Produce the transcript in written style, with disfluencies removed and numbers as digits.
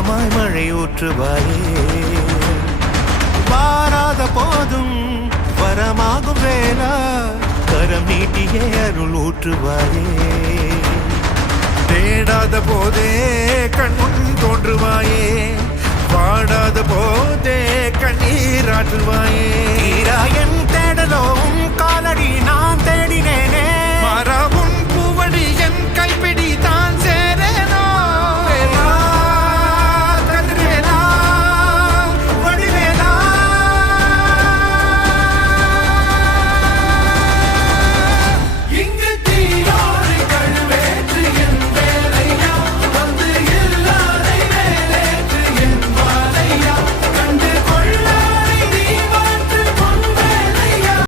இதமாய் மழை ஊற்றுவாயே வாராத போதும் வரமாகும் வேளா கரம் நீட்டியே அருள் ஊற்றுவாயே தேடாத போதே கண்முன் தோன்றுவாயே பாடாத போதே கண்ணீராற்றுவாயே என் தேடலும் காலடி நான் தேடினேனே